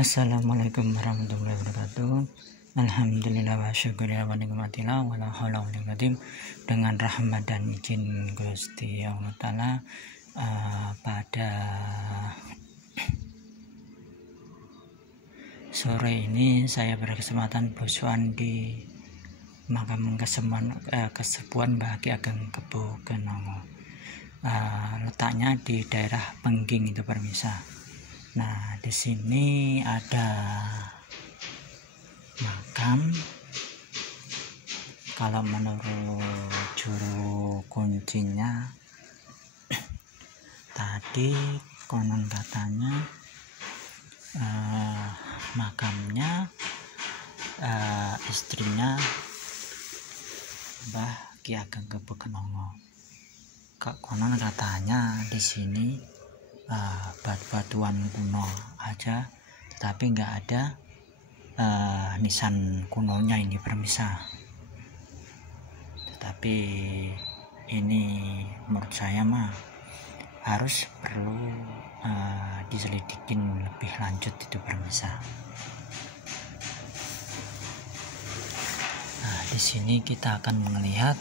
Assalamualaikum warahmatullahi wabarakatuh. Alhamdulillah wa syukurillah wa nikmatillah wa la haula wa la quwwata dengan rahmat dan izin Gusti Allah Ta'ala. Pada sore ini saya berkesempatan bersuan di makam kesepuhan Mbah Ki Ageng Kebo Kenongo. Letaknya di daerah Pengging itu permisa. Nah, di sini ada makam. Kalau menurut juru kuncinya tadi konon katanya makamnya istrinya Mbah Ki Ageng Kebo Kenongo. Konon katanya di sini batu-batuan kuno aja, tetapi nggak ada nisan kunonya ini permisa. Tetapi ini menurut saya mah harus perlu diselidikin lebih lanjut itu permisa. Nah, di sini kita akan melihat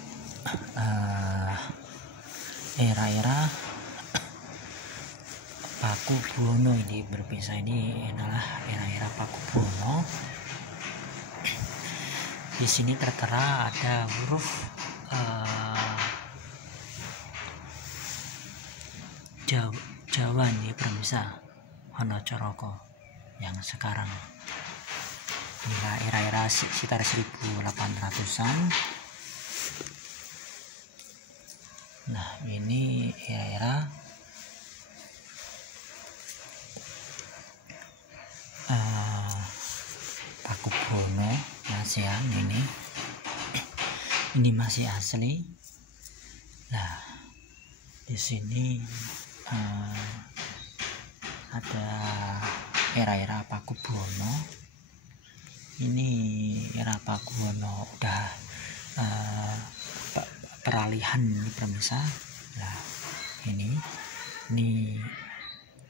era-era Pakubuwono ini berpisah. Ini adalah era-era Pakubuwono. Di sini tertera ada huruf Jawa nih permisa, Hanacaraka yang sekarang. Inilah era-era sekitar 1800-an. Nah, ini era Pakubuwono ASEAN ini masih asli. Nah, di sini ada era-era Pakubuwono. Ini era Pakubuwono udah peralihan ini permisa. Nah, ini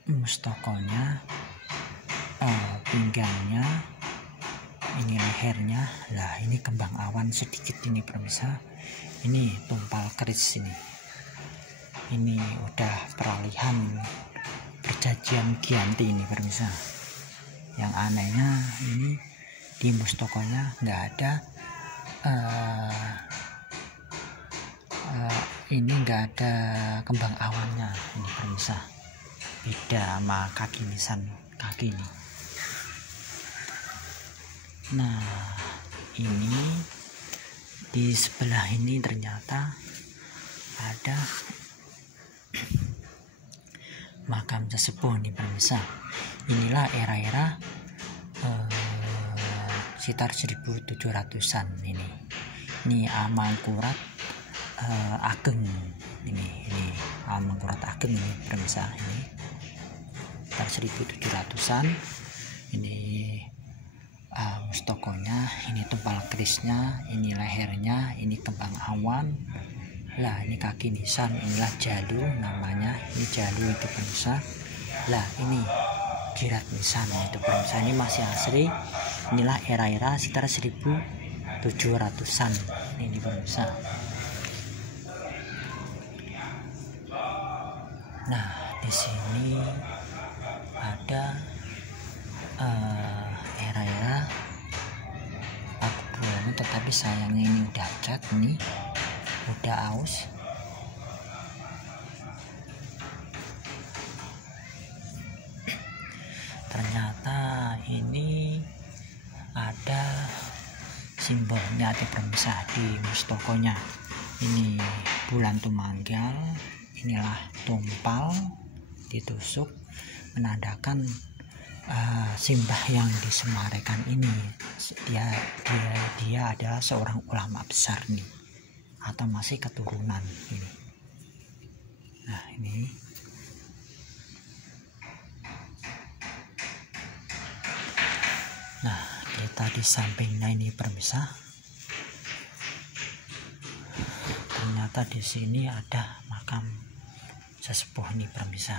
mustokonya, pinggangnya, ini lehernya. Lah, ini kembang awan sedikit ini permisa. Ini tumpal keris ini udah peralihan perjanjian Giyanti ini permisa. Yang anehnya ini di mustokonya nggak ada ini nggak ada kembang awannya ini permisa. Beda sama kaki nisan kaki ini. Nah, ini di sebelah ini ternyata ada makam sesepuh nih permisa. Inilah era-era sekitar 1700-an ini Amangkurat Ageng ini Amangkurat Ageng ini permisa. Ini sekitar 1700-an. Ini mustokonya, ini tumpal kerisnya, ini lehernya, ini kembang awan. Lah, ini kaki nisan, inilah jalu namanya. Ini jalu itu permisa. Lah, ini jirat nisan itu permisa. Ini masih asli. Inilah era-era sekitar 1700-an ini permisa. Nah, di sini ada era-era Pakubuwono, tetapi sayangnya ini udah cat, ini udah aus. Ternyata ini ada simbolnya di permisa di mustokonya. Ini bulan tumanggal, inilah tumpal ditusuk menandakan simbah yang disemarakan ini dia adalah seorang ulama besar nih, atau masih keturunan ini. Nah, ini kita di sampingnya ini permisa. Ternyata di sini ada makam sesepuh ini permisa.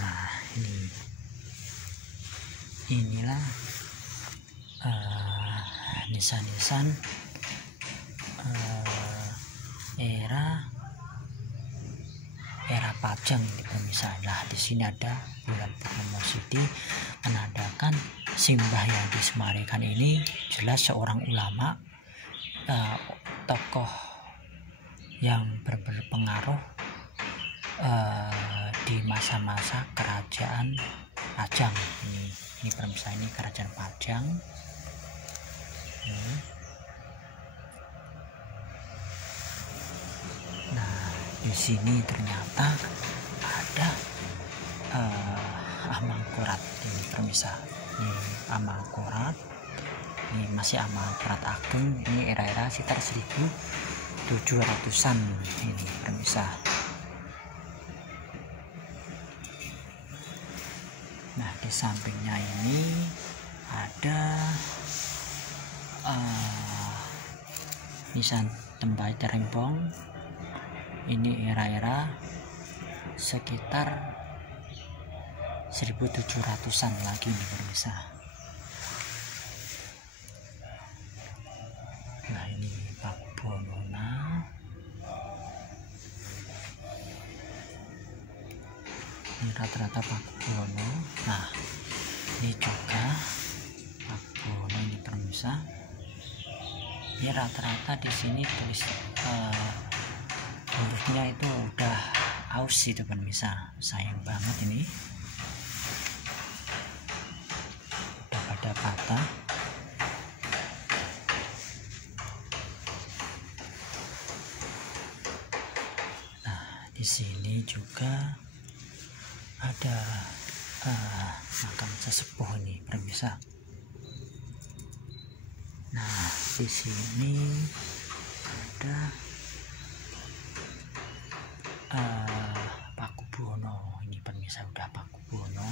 Nah, ini inilah nisan-nisan era Pajang ini pemirsa. Nah, di sini ada bulan Purnama Siti menandakan simbah yang disemarikan ini jelas seorang ulama, tokoh yang berpengaruh di masa-masa kerajaan Pajang ini pemirsa. Ini kerajaan Pajang. Nah, di sini ternyata ada Amangkurat ini pemirsa. Ini Amangkurat, ini masih Amangkurat Agung. Ini era-era sekitar 1700-an ini pemirsa. Nah, di sampingnya ini ada nisan Tembai Terembong. Ini era-era sekitar 1700-an lagi nih pemirsa. Nah, ini Pakubonona. Ini rata-rata Pakubono. Nah, ini juga Pakubono ini pemirsa. Ini rata-rata di sini tulis hurufnya itu udah aus itu pemirsa. Sayang banget ini udah pada patah. Nah, di sini juga ada makam sesepuh ini pemirsa. Nah, di sini ada Pakubono ini pemirsa, udah Pakubono.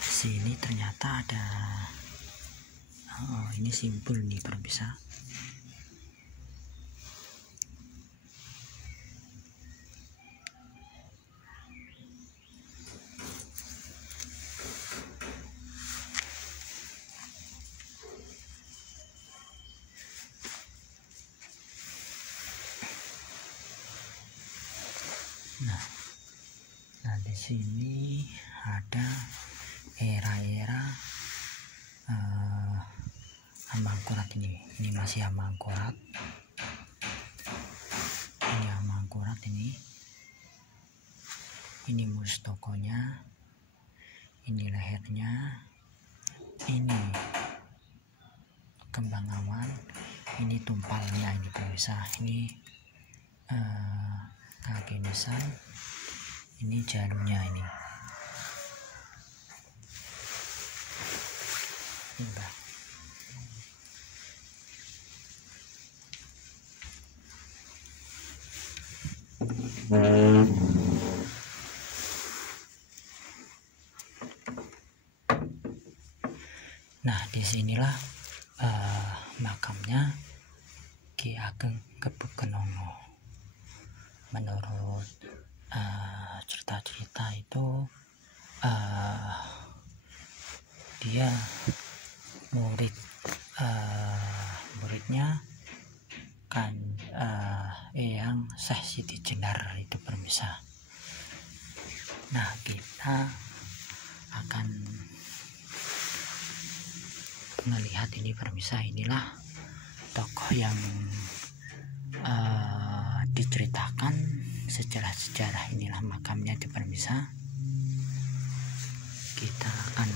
Di sini ternyata ada ini simpul nih pemirsa. Nah, di sini ada era-era Amangkurat ini. Ini masih Amangkurat. Ini Amangkurat ini. Ini mustokonya. Ini lehernya. Ini kembang awan. Ini tumpalnya ini pemirsa. Ini kaki nisan. Ini jalunya ini. Nah, disinilah makamnya Ki Ageng Gebukenongo. Menurut cerita-cerita itu dia muridnya kan Eyang Syekh Siti Jenar itu pemirsa. Nah, kita akan melihat ini pemirsa. Inilah tokoh yang diceritakan sejarah-sejarah. Inilah makamnya itu pemirsa. Kita akan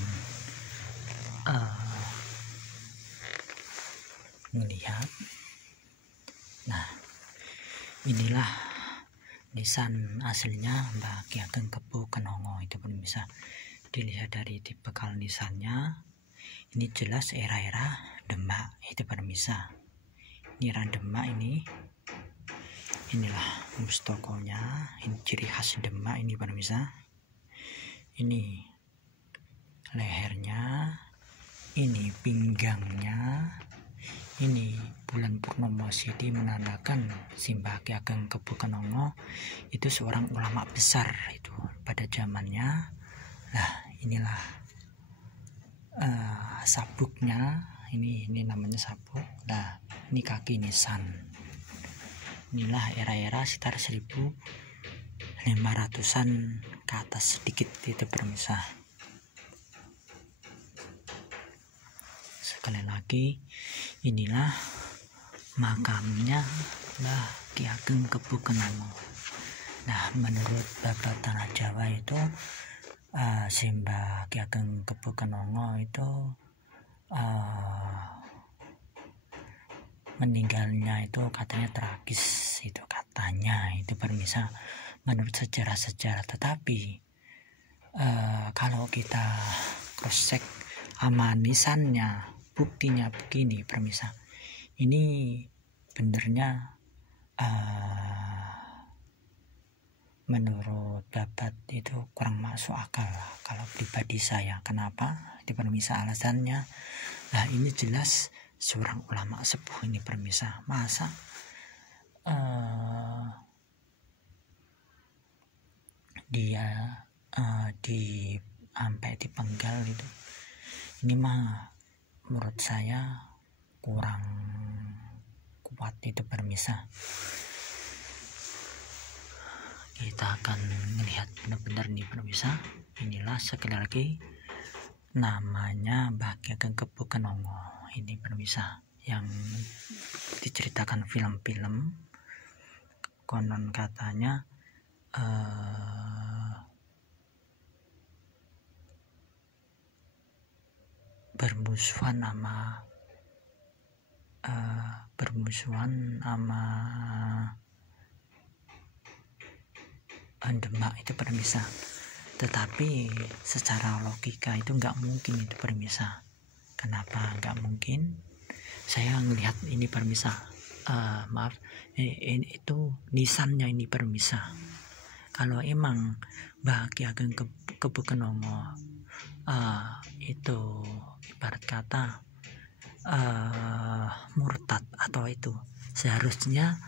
melihat. Nah, inilah nisan aslinya Mbah Ki Ageng Gebukenongo itu pemirsa. Dilihat dari bekal nisannya, ini jelas era-era Demak itu pemirsa. Ini era Demak ini. Inilah mustokonya, ini ciri khas Demak ini pemirsa. Ini lehernya, ini pinggangnya, ini bulan purnomo sidi menandakan Simbah Ki Ageng Kebo Kenongo itu seorang ulama besar itu pada zamannya. Nah inilah sabuknya, ini namanya sabuk. Nah ini kaki nisan. Inilah era-era sekitar 1500-an ke atas sedikit itu permisah. Sekali lagi, inilah makamnya Mbah Ki Ageng Kebo Kenongo. Nah menurut Babat Tanah Jawa itu Simbah Ki Ageng Kebo Kenongo itu meninggalnya itu katanya tragis, itu katanya itu permisah menurut sejarah-sejarah. Tetapi kalau kita cross check amanisannya, buktinya begini permisah, ini benernya menurut Babat itu kurang masuk akal kalau pribadi saya. Kenapa? Di permisah alasannya, nah ini jelas seorang ulama sepuh ini permisah, masa dia sampai dipenggal itu, ini mah menurut saya kurang kuat itu permisah. Kita akan melihat benar-benar nih permisah. Inilah sekali lagi namanya Mbah Ki Ageng Kebo Kenongo ini permisah, yang diceritakan film-film. Konon katanya bermusuhan sama Demak itu permisah. Tetapi secara logika itu nggak mungkin itu permisah. Kenapa nggak mungkin? Saya ngelihat ini permisah, maaf, ini itu nisannya ini permisah. Kalau emang Mbah Ki Ageng Kebo Kenongo itu ibarat kata murtad atau itu, seharusnya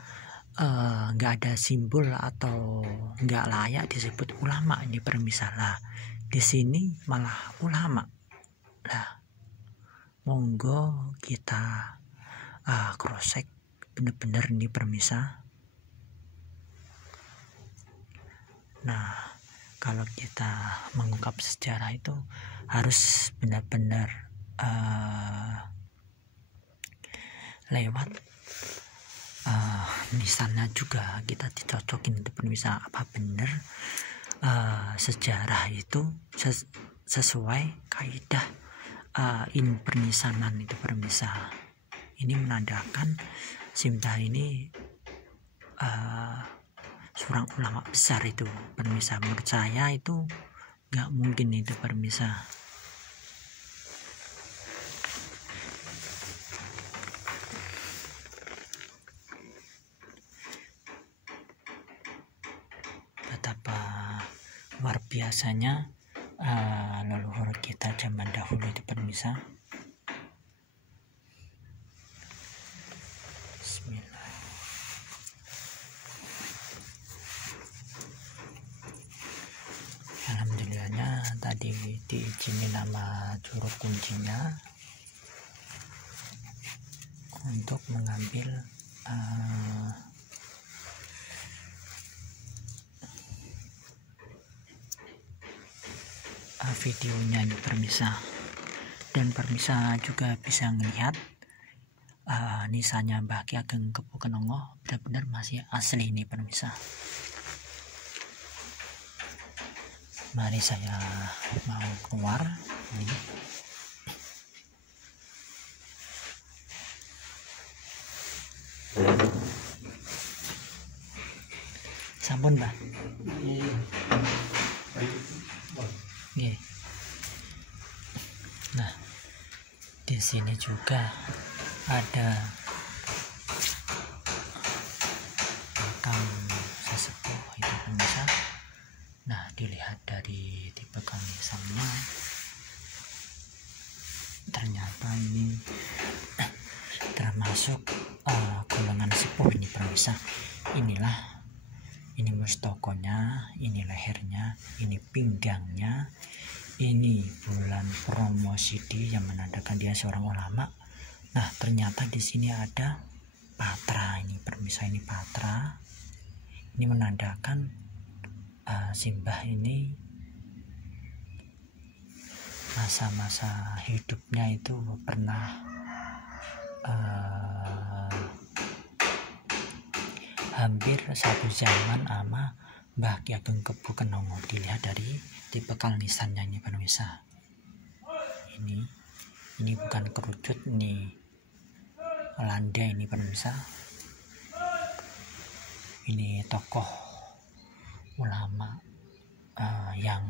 nggak ada simbol atau nggak layak disebut ulama ini permisah. Lah di sini malah ulama. Lah monggo kita cross check bener-bener ini permisah. Nah kalau kita mengungkap sejarah itu harus benar-benar lewat nisannya juga kita dicocokin itu permisah, apa benar sejarah itu sesuai kaidah in permisanan itu permisah. Ini menandakan Simbah ini seorang ulama besar itu permisah. Menurut saya itu nggak mungkin itu permisah. Betapa luar biasanya leluhur kita zaman dahulu itu permisah. Bismillah. Alhamdulillahnya tadi diizinin nama juru kuncinya untuk mengambil videonya di permisah, dan permisah juga bisa melihat nisannya Mbah Ki Ageng Kebo Kenongo benar-benar masih asli ini permisah. Mari saya mau keluar ini. Sampun Mbah. Nggih. Nah, di sini juga ada makam sesepuh itu permisah. Nah, dilihat dari tipe kamisannya, ternyata ini termasuk golongan sepuh ini pemirsa. Ini mustokonya, ini lehernya, ini pinggangnya, ini bulan promosidi yang menandakan dia seorang ulama. Nah, ternyata di sini ada patra ini pemirsa, ini patra. Ini menandakan Simbah ini masa-masa hidupnya itu pernah hampir satu zaman sama Mbah Ki Ageng Kebu Kenongo. Dilihat dari tipe kalnisannya ini pemirsa. Ini bukan kerucut, ini Belanda ini pemirsa. Ini tokoh ulama yang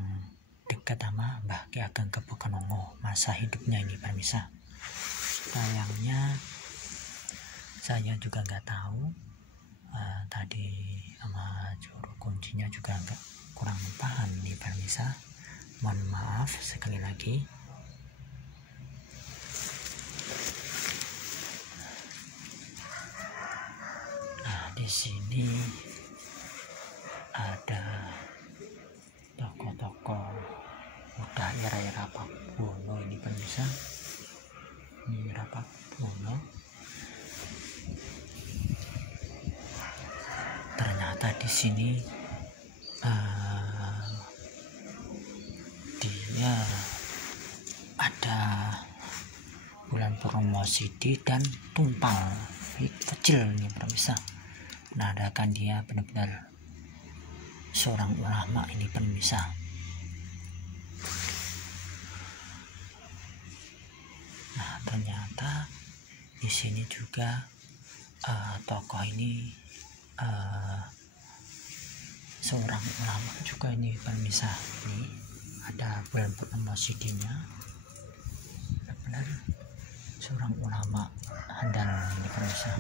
dekat sama Mbah Ki Ageng Kebu Kenongo masa hidupnya ini pemirsa. Sayangnya saya juga nggak tahu, tadi sama juru kuncinya juga kurang paham nih pemirsa. Mohon maaf sekali lagi. Nah, di sini ada tokoh-tokoh udah era-era Pak Bono ini pemirsa. Ini era Pak Bono. Ternyata di sini dia ada bulan promosidi dan tumpal kecil nih pemirsa. Menandakan dia benar-benar seorang ulama ini pemirsa. Nah, ternyata di sini juga tokoh ini seorang ulama juga ini pemirsa. Ini ada bulan promosidinya, benar-benar seorang ulama handal ini pemirsa.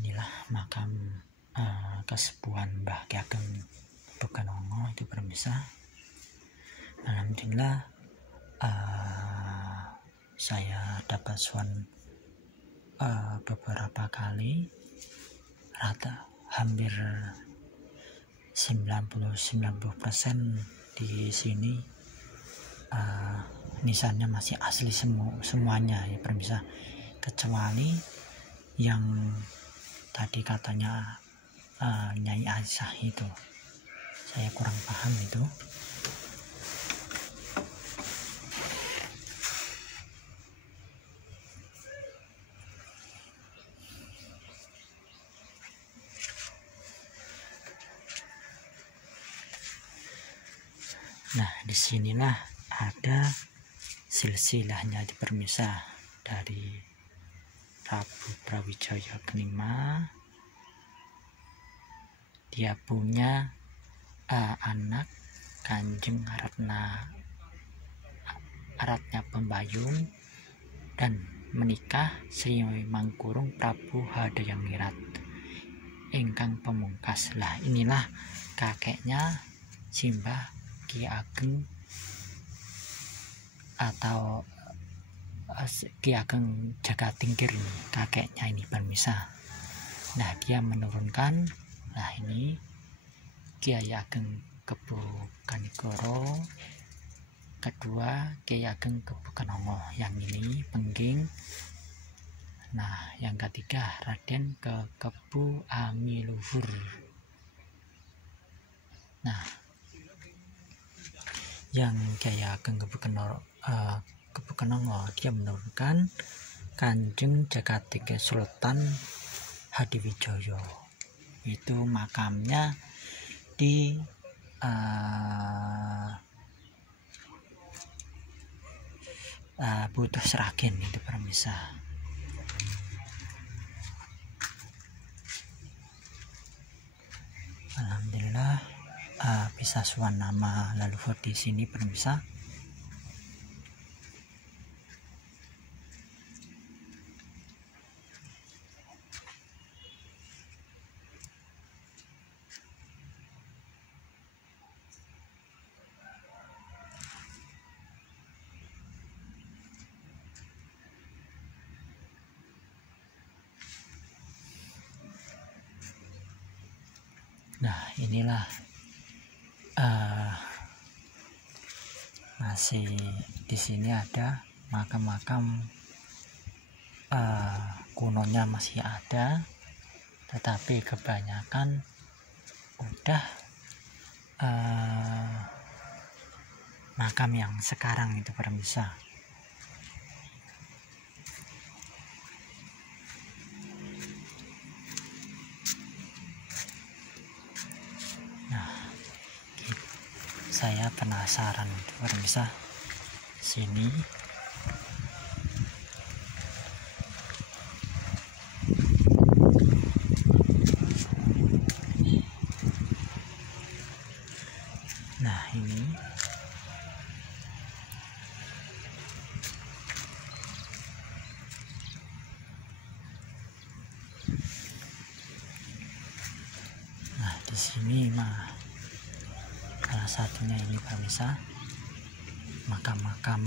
Inilah makam kesepuhan Mbah Ki Ageng Kebu Kenongo itu pemirsa. Alhamdulillah saya dapat sowan beberapa kali, hampir 90% di sini nisannya masih asli semuanya ya pemirsa, kecuali yang tadi katanya Nyai Aisyah itu saya kurang paham itu. Nah, disinilah ada silsilahnya di pemirsa dari Prabu Brawijaya kelima. Dia punya anak Kanjeng Ratna Pembayung dan menikah Sri Mangkurung Prabu Hadayamirat ingkang pemungkas. Lah, inilah kakeknya Simbah Ki Ageng atau Ki Ageng Jagatingkir ini, kakeknya ini pemirsa. Nah, dia menurunkan, nah ini Kiai Ageng Kebu Kanigoro, kedua Kiai Ageng Kebu Kenongo, yang ini Pengging. Nah, yang ketiga Raden Kebu Amiluhur. Nah, yang Kiai Ageng Kebu Kenongo dia menurunkan Kanjeng Jagatingkir Sultan Hadiwijoyo. Itu makamnya di Butuh Seragen itu pemirsa. Alhamdulillah bisa sowan nama leluhur di sini pemirsa. Nah, inilah masih di sini ada makam-makam kunonya masih ada, tetapi kebanyakan udah makam yang sekarang itu pemirsa. Saya penasaran itu pemirsa, sini nah ini di sini mah salah satunya ini pemirsa, makam-makam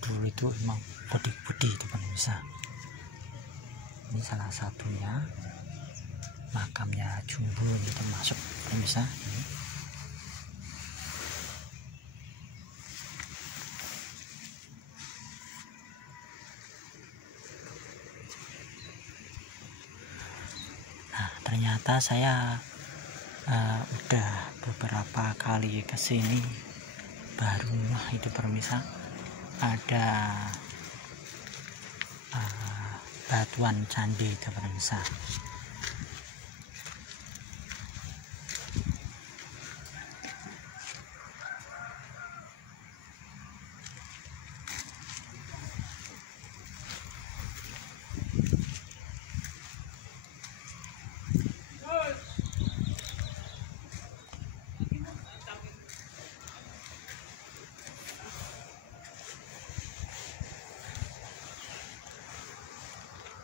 dulu itu emang budi-budi itu pemirsa. Ini salah satunya makamnya Jumbo, ini termasuk pemirsa. Nah, ternyata saya udah beberapa kali kesini, baru itu pemirsa ada batuan candi itu pemirsa.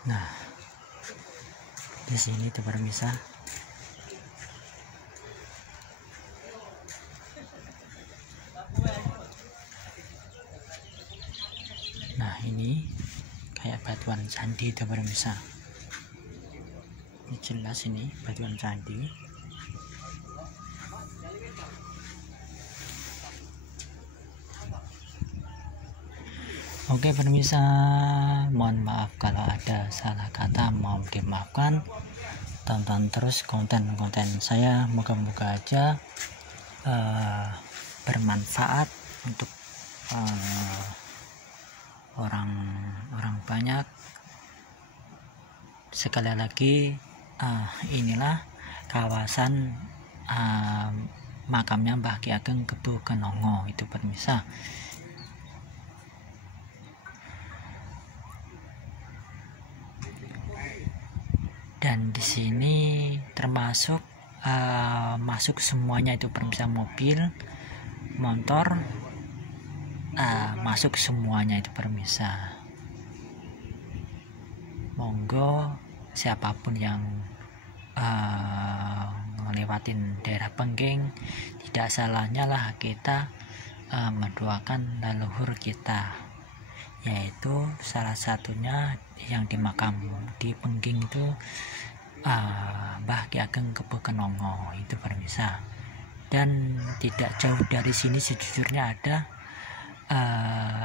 Nah, di sini tuh pemirsa. Nah, ini kayak batuan candi tuh pemirsa. Ini jelas ini batuan candi. Oke pemirsa, mohon maaf kalau ada salah kata, mohon dimaafkan. Tonton terus konten-konten saya, moga-moga aja bermanfaat untuk orang banyak. Sekali lagi, inilah kawasan makamnya Mbah Ki Ageng Kebo Kenongo itu pemirsa. Dan di sini termasuk masuk semuanya itu pemirsa, mobil, motor, masuk semuanya itu pemirsa. Monggo siapapun yang ngelewatin daerah Pengging, tidak salahnya lah kita mendoakan leluhur kita, yaitu salah satunya yang di makam di Pengging itu Mbah Ki Ageng Kebo Kenongo itu pemirsa. Dan tidak jauh dari sini sejujurnya ada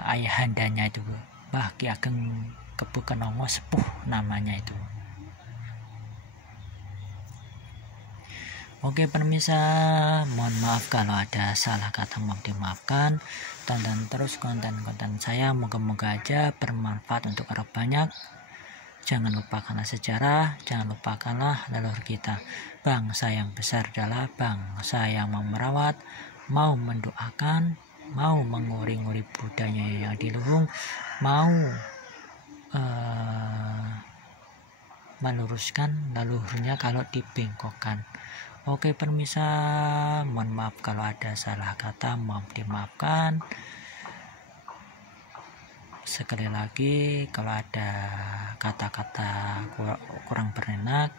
ayahandanya itu Mbah Ki Ageng Kebo Kenongo Sepuh namanya itu. Oke pemirsa, mohon maaf kalau ada salah kata, mohon dimaafkan. Tonton terus konten-konten saya, moga-moga aja bermanfaat untuk orang banyak. Jangan lupakanlah sejarah, jangan lupakanlah leluhur kita. Bangsa yang besar adalah bangsa yang mau merawat, mau mendoakan, mau menguri-nguri budayanya yang diluhung, mau meluruskan leluhurnya kalau dibengkokkan. Oke pemirsa, mohon maaf kalau ada salah kata, mohon dimaafkan. Sekali lagi kalau ada kata-kata kurang berkenan,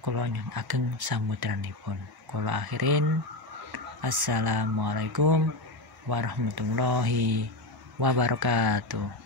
kula nyuwun ageng samudranipun. Kula akhirin, assalamualaikum warahmatullahi wabarakatuh.